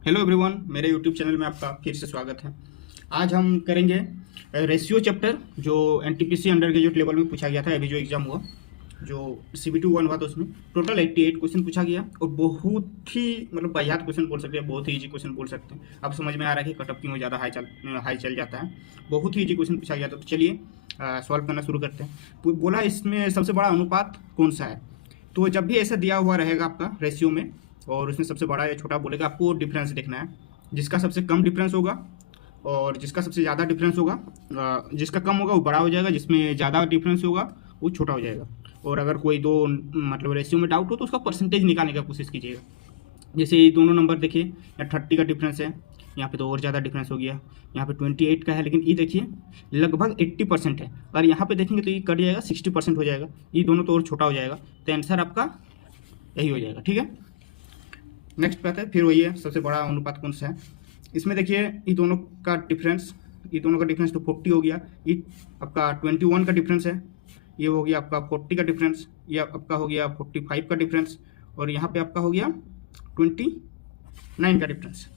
Hello everyone, मेरे YouTube channel में आपका फिर से स्वागत है। आज हम करेंगे रेशियो चैप्टर, जो एनटीपीसी अंडर ग्रेजुएट लेवल में पूछा गया था। अभी जो एग्जाम हुआ, जो CBT 1 हुआ था, उसमें टोटल 88 क्वेश्चन पूछा गया और बहुत ही वाहियात क्वेश्चन बोल सकते हैं, बहुत ही ईजी क्वेश्चन बोल सकते हैं। अब समझ में आ रहा है कि कटअप क्यों ज़्यादा हाई चल जाता है। बहुत ही ईजी क्वेश्चन पूछा गया था। तो चलिए सॉल्व करना शुरू करते हैं। तो बोला इसमें सबसे बड़ा अनुपात कौन सा है। तो जब भी ऐसा दिया हुआ रहेगा आपका रेशियो में और उसमें सबसे बड़ा या छोटा बोलेगा, आपको डिफरेंस देखना है। जिसका सबसे कम डिफरेंस होगा और जिसका सबसे ज़्यादा डिफरेंस होगा, जिसका कम होगा वो बड़ा हो जाएगा, जिसमें ज़्यादा डिफरेंस होगा वो छोटा हो जाएगा। और अगर कोई दो रेशियो में डाउट हो तो उसका परसेंटेज निकालने का कोशिश कीजिएगा। जैसे ये दोनों नंबर देखिए, यहाँ 30 का डिफरेंस है, यहाँ पे तो और ज़्यादा डिफरेंस हो गया। यहाँ पे 28 का है, लेकिन ये देखिए लगभग 80% है। और यहाँ पे देखेंगे तो ये कट जाएगा, 60% हो जाएगा। ये दोनों तो और छोटा हो जाएगा, तो आंसर आपका यही हो जाएगा। ठीक है, नेक्स्ट पे आता है। फिर वही है, सबसे बड़ा अनुपात कौन सा है। इसमें देखिए ये दोनों का डिफरेंस तो 40 हो गया। ये आपका 21 का डिफरेंस है, ये हो गया आपका 40 का डिफरेंस, ये आपका हो गया 45 का डिफरेंस, और यहाँ पे आपका हो गया 29 का डिफरेंस।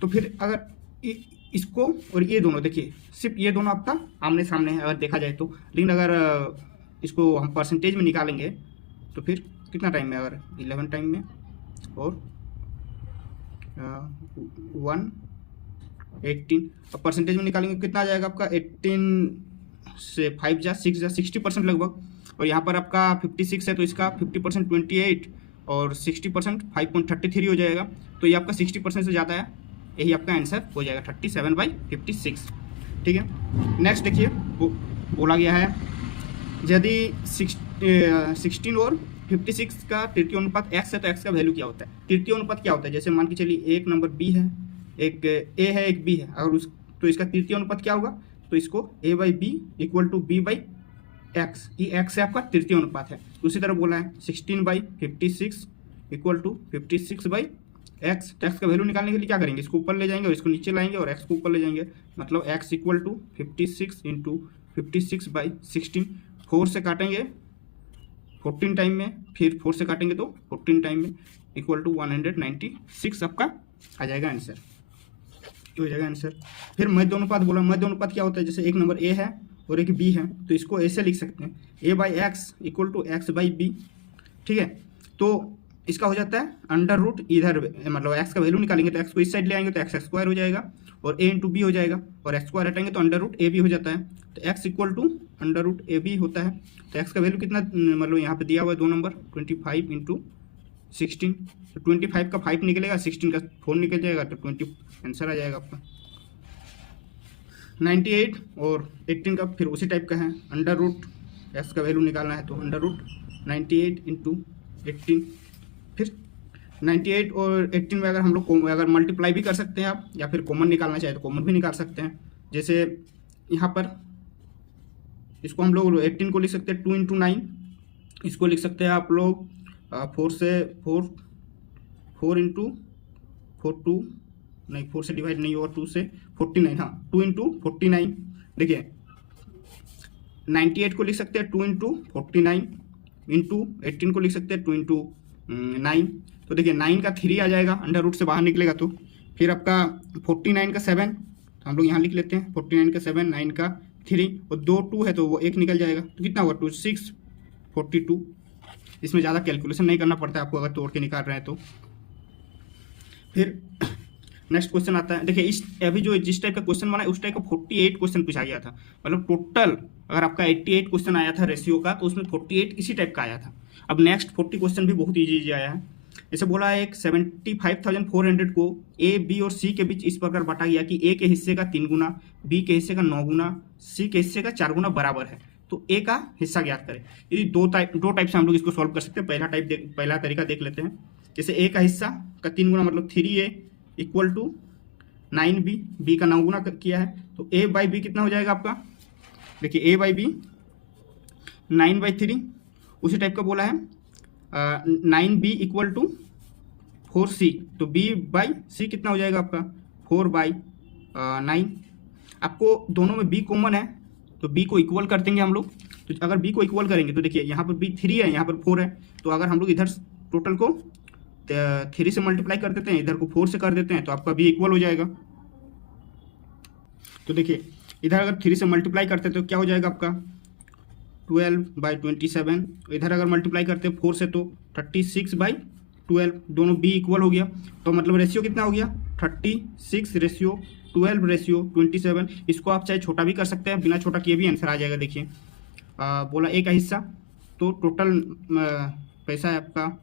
तो फिर अगर इसको और ये दोनों देखिए, सिर्फ ये दोनों आपका आमने सामने है अगर देखा जाए तो। लेकिन अगर इसको हम परसेंटेज में निकालेंगे तो फिर कितना टाइम में, अगर 11 टाइम में और 118, अब परसेंटेज में निकालेंगे कितना आ जाएगा आपका। 18 से 5 जा 6 जा 60% लगभग। और यहाँ पर आपका 56 है तो इसका 50% 28 और 60% 5.33 हो जाएगा। तो ये आपका 60% से ज़्यादा है, यही आपका आंसर हो जाएगा 37/56। ठीक है, नेक्स्ट देखिए बोला गया है यदि 16 और 56 का तृतीय अनुपात x है तो x का वैल्यू क्या होता है। तृतीय अनुपात क्या होता है, जैसे मान के चलिए एक नंबर b है, एक a है, एक b है। अगर तो इसका तृतीय अनुपात क्या होगा, तो इसको a/b इक्वल टू b/x, ये x है आपका तृतीय अनुपात है। दूसरी तरफ बोला है 16/56 इक्वल टू 56/x। तो x का वैल्यू निकालने के लिए क्या करेंगे, इसको ऊपर ले जाएंगे और इसको नीचे लाएंगे और x को ऊपर ले जाएंगे। मतलब x इक्वल टू 56 इंटू 56/16। 4 से काटेंगे 14 टाइम में, फिर 4 से काटेंगे तो 14 टाइम में, इक्वल टू 196 आपका आ जाएगा आंसर, ये हो जाएगा आंसर। फिर मध्य अनुपात बोला, मध्य अनुपात क्या होता है, जैसे एक नंबर a है और एक b है, तो इसको ऐसे लिख सकते हैं a/x इक्वल टू x/b। ठीक है, तो इसका हो जाता है अंडर रूट, इधर x का वैल्यू निकालेंगे तो x को इस साइड ले आएंगे तो x स्क्वायर हो जाएगा और a इंटू बी हो जाएगा, और x स्क्वायर हटाएंगे तो अंडर रूट a b हो जाता है। तो x equal to under root a b होता है। तो x का वैल्यू कितना, यहाँ पे दिया हुआ है दो नंबर 25 इंटू 16। तो 25 का 5 निकलेगा, 16 का 4 निकल जाएगा, तो 20 आंसर आ जाएगा आपका। 98 और 18 का फिर उसी टाइप का है, अंडर रूट x का वैल्यू निकालना है तो अंडर रूट 98 इंटू 18। फिर 98 और 18 में अगर हम लोग अगर मल्टीप्लाई भी कर सकते हैं आप, या फिर कॉमन निकालना चाहे तो कॉमन भी निकाल सकते हैं। जैसे यहाँ पर इसको हम लोग 18 को लिख सकते हैं 2 इंटू 9, इसको लिख सकते हैं आप लोग 4 इंटू 4 से डिवाइड नहीं होगा, 2 से 49, हाँ 2 इंटू 49। देखिए 98 को लिख सकते हैं 2 इंटू 49 इंटू 18 को लिख सकते हैं 2 इंटू 9। तो देखिए 9 का 3 आ जाएगा, अंडर रूट से बाहर निकलेगा तो। फिर आपका 49 का 7, तो हम लोग यहाँ लिख लेते हैं 49 का 7, 9 का 3 और 2 2 है तो वो 1 निकल जाएगा। तो कितना हुआ 2 6 42। इसमें ज़्यादा कैलकुलेशन नहीं करना पड़ता है आपको अगर तोड़ के निकाल रहे हैं तो। फिर नेक्स्ट क्वेश्चन आता है, देखिए इस अभी जो जिस टाइप का क्वेश्चन बना है उस टाइप का 48 क्वेश्चन पूछा गया था। मतलब टोटल अगर आपका 88 क्वेश्चन आया था रेशियो का, तो उसमें 48 इसी टाइप का आया था। अब नेक्स्ट 40 क्वेश्चन भी बहुत ईजी आया है। जैसे बोला है एक 75,400 को ए बी और सी के बीच इस प्रकार बांटा गया कि ए के हिस्से का 3 गुना, बी के हिस्से का 9 गुना, सी के हिस्से का 4 गुना बराबर है। तो ए का हिस्सा ज्ञात करें। ये दो टाइप से हम लोग इसको सॉल्व कर सकते हैं। पहला तरीका देख लेते हैं। जैसे ए का हिस्सा का 3 गुना मतलब 3a equal to 9b, B का 9 गुना किया है तो a/b कितना हो जाएगा आपका। देखिए a/b 9/3। उसी टाइप का बोला है 9b इक्वल टू 4c, तो b/c कितना हो जाएगा आपका 4/9। आपको दोनों में b कॉमन है तो b को इक्वल कर देंगे हम लोग। तो अगर b को इक्वल करेंगे तो देखिए यहाँ पर b 3 है, यहाँ पर 4 है, तो अगर हम लोग इधर टोटल को 3 से मल्टीप्लाई कर देते हैं, इधर को 4 से कर देते हैं, तो आपका b इक्वल हो जाएगा। तो देखिए इधर अगर 3 से मल्टीप्लाई करते हैं तो क्या हो जाएगा आपका 12/27, इधर अगर मल्टीप्लाई करते हैं 4 से तो 36/12, दोनों b इक्वल हो गया। तो मतलब रेशियो कितना हो गया 36:12:27। इसको आप चाहे छोटा भी कर सकते हैं, बिना छोटा किए भी आंसर आ जाएगा। देखिए बोला ए का हिस्सा, तो टोटल पैसा है आपका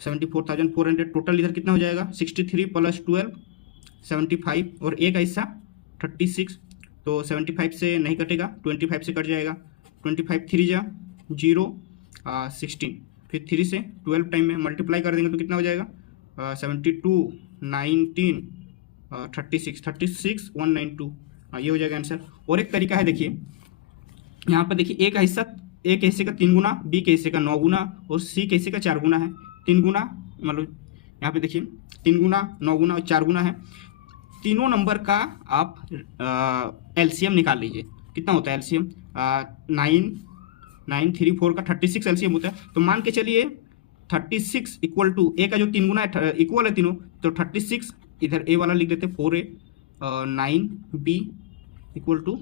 74,400। टोटल इधर कितना हो जाएगा 63 + 12 75, और ए का हिस्सा 36, तो 75 से नहीं कटेगा, 25 से कट जाएगा। 25 3 जा 0 16, फिर 3 से 12 टाइम में मल्टीप्लाई कर देंगे तो कितना हो जाएगा 72 19 36 192, ये हो जाएगा आंसर। और एक तरीका है, देखिए यहाँ पर देखिए ए का हिस्सा, ए के हिस्से का 3 गुना, बी के हिस्से का 9 गुना और सी के हिस्से का 4 गुना है। 3 गुना मतलब यहाँ पे देखिए 3 गुना 9 गुना और 4 गुना है। तीनों नंबर का आप एलसीएम निकाल लीजिए। कितना होता है एलसीएम 9 3 4 का 36 एलसीएम होता है। तो मान के चलिए 36 इक्वल टू ए का जो 3 गुना है इक्वल है तीनों, तो 36 इधर ए वाला लिख देते 4a 9b equal to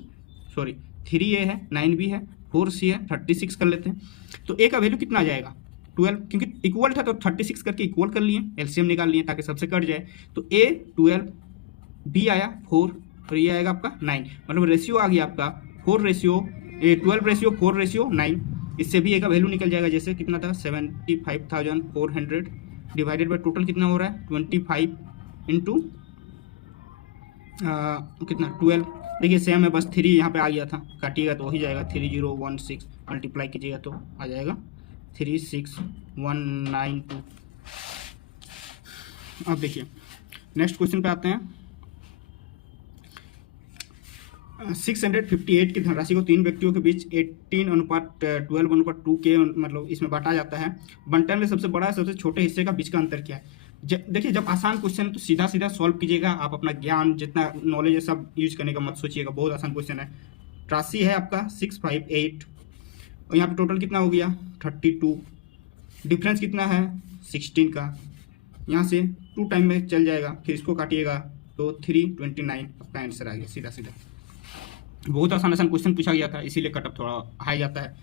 3a है 9b है 4c है 36 कर लेते हैं। तो ए का वैल्यू कितना आ जाएगा 12, क्योंकि इक्वल था तो 36 करके इक्वल कर लिए, एलसीएम निकाल लिए ताकि सबसे कट जाए। तो ए 12, बी आया 4 और ये आएगा आपका 9, मतलब रेशियो आ गया आपका 12:4:9। इससे भी ए का वैल्यू निकल जाएगा। जैसे कितना था 75,400 डिवाइडेड बाई टोटल कितना हो रहा है 25 इंटू कितना 12। देखिए सेम है, बस 3 यहाँ पे आ गया था, काटिएगा तो वही जाएगा 3016, मल्टीप्लाई कीजिएगा तो आ जाएगा 36192। अब देखिए नेक्स्ट क्वेश्चन पे आते हैं। 658 की धनराशि को 3 व्यक्तियों के बीच 18:12:2 के मतलब इसमें बांटा जाता है। बंटन में सबसे बड़ा सबसे छोटे हिस्से का बीच का अंतर क्या है। देखिए जब आसान क्वेश्चन तो सीधा सीधा सॉल्व कीजिएगा, आप अपना ज्ञान जितना नॉलेज है सब यूज करने का मत सोचिएगा, बहुत आसान क्वेश्चन है। राशि है आपका 658 और यहाँ पे टोटल कितना हो गया 32, डिफरेंस कितना है 16 का, यहाँ से 2 टाइम में चल जाएगा, फिर इसको काटिएगा तो 329 आपका आंसर आ गया सीधा सीधा। बहुत आसान क्वेश्चन पूछा गया था, इसीलिए कटअप थोड़ा हाई जाता है।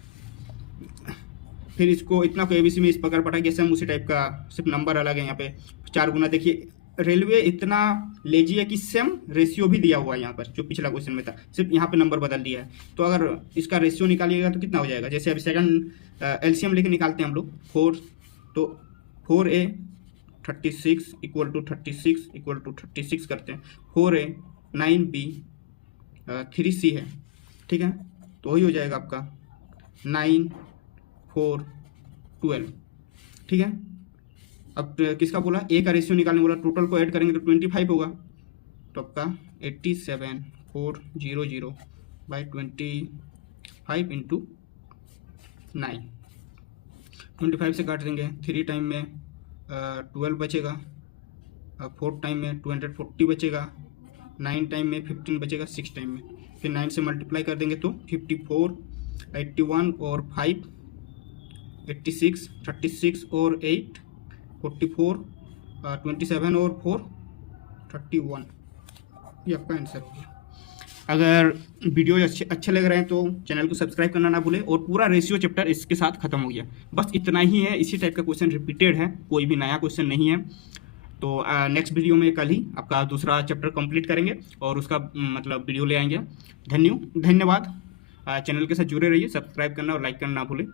फिर इसको इतना को एबीसी में इस प्रकार पटा गया, सेम उसी टाइप का, सिर्फ नंबर अलग है। यहाँ पे 4 गुना, देखिए रेलवे इतना लेजी है कि सेम रेशियो भी दिया हुआ है यहाँ पर, जो पिछला क्वेश्चन में था, सिर्फ यहाँ पे नंबर बदल दिया है। तो अगर इसका रेशियो निकालिएगा तो कितना हो जाएगा, जैसे अभी सेकंड एलसीएम लेके निकालते हैं हम लोग 4, तो 4a 36 इक्वल टू 36 करते हैं, 4a 9b 3c है, ठीक है। तो वही हो जाएगा आपका 9 4 12, ठीक है। अब किसका बोला, ए का रेशियो निकालने बोला, टोटल को ऐड करेंगे तो 25 होगा, तो आपका 87,400/25 इंटू 9, 25 से काट देंगे, 3 टाइम में 12 बचेगा, 4 टाइम में 240 बचेगा, 9 टाइम में 15 बचेगा, 6 टाइम में, फिर 9 से मल्टीप्लाई कर देंगे तो 54 81 और 5 86 36 और 8 44 27 और 4 31, ये आपका आंसर हो गया। अगर वीडियो अच्छे लग रहे हैं तो चैनल को सब्सक्राइब करना ना भूलें। और पूरा रेशियो चैप्टर इसके साथ खत्म हो गया, बस इतना ही है। इसी टाइप का क्वेश्चन रिपीटेड है, कोई भी नया क्वेश्चन नहीं है। तो नेक्स्ट वीडियो में कल ही आपका दूसरा चैप्टर कंप्लीट करेंगे और उसका मतलब वीडियो ले आएंगे। धन्यवाद। चैनल के साथ जुड़े रहिए, सब्सक्राइब करना और लाइक करना ना भूलें।